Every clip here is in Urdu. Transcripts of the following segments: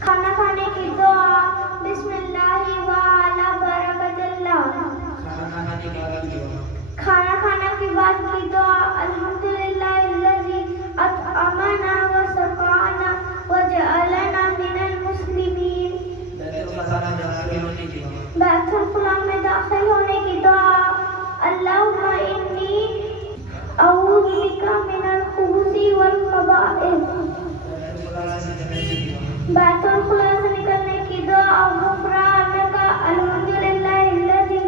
کھانا کھانے کی دعا بسم اللہ و علی برکت اللہ. کھانا کھانے کے بعد کی دعا الحمدللہ الذی اطعمنا و سقانا وجعلنا من المسلمین. بیت الخلاء میں داخل ہونے کی دعا اللہم انی اعوذ بک من الخبث والخبائث. بیت الخلاء سے نکلنے کی دعا غفرانک الحمدللہ الذی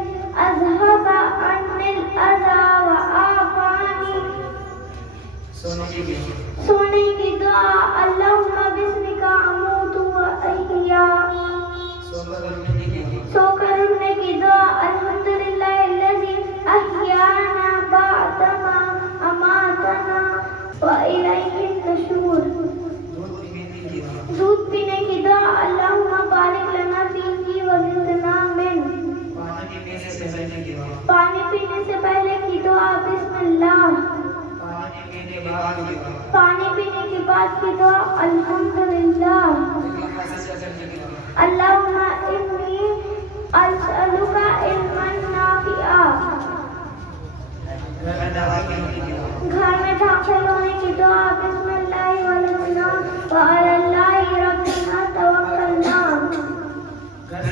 اذھب عنی الاذی وعافانی. سونے کی دعا اللہم بسمک اموت و احیا. سو کر اٹھنے کی دعا الحمدللہ الذی احیانا بعدما اماتنا والیہ النشور. دودھ پینے کی دعا اللہم بارک لنا فیہ وزدنا من. پانی پینے سے پہلے کی دعا بسم اللہ. پانی پینے کے بعد کی دعا الحمدللہ. اللہم انی اسألک علما نافعا. گھر میں داخل ہونے کی دعا بسم اللہ ولجنا وعلی اللہ ربنا توکلنا. گھر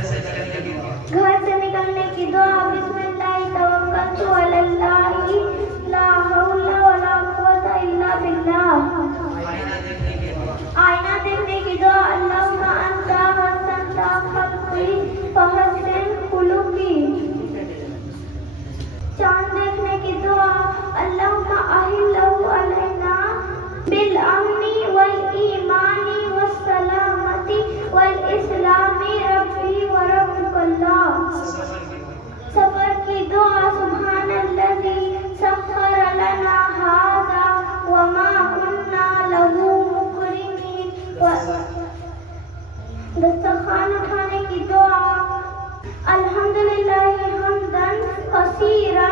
سے نکلنے کی دعا بسم اللہ توکلت علی اللہ لا حول ولا قوۃ الا باللہ. آئینہ دیکھنے کی دعا اللہم انت حسنت خلقی فحسن خلقی. چاند دیکھنے کی دعا اللہم احلہ علینا بالامن والایمان والسلامت والاسلام ربی وربک اللہ. سفر کی دعا سبحان الذی سخر لنا ھذا وما كنا له مقرنین. دسترخوان اٹھانے کی دعا الحمدللہ حمدا کثیرا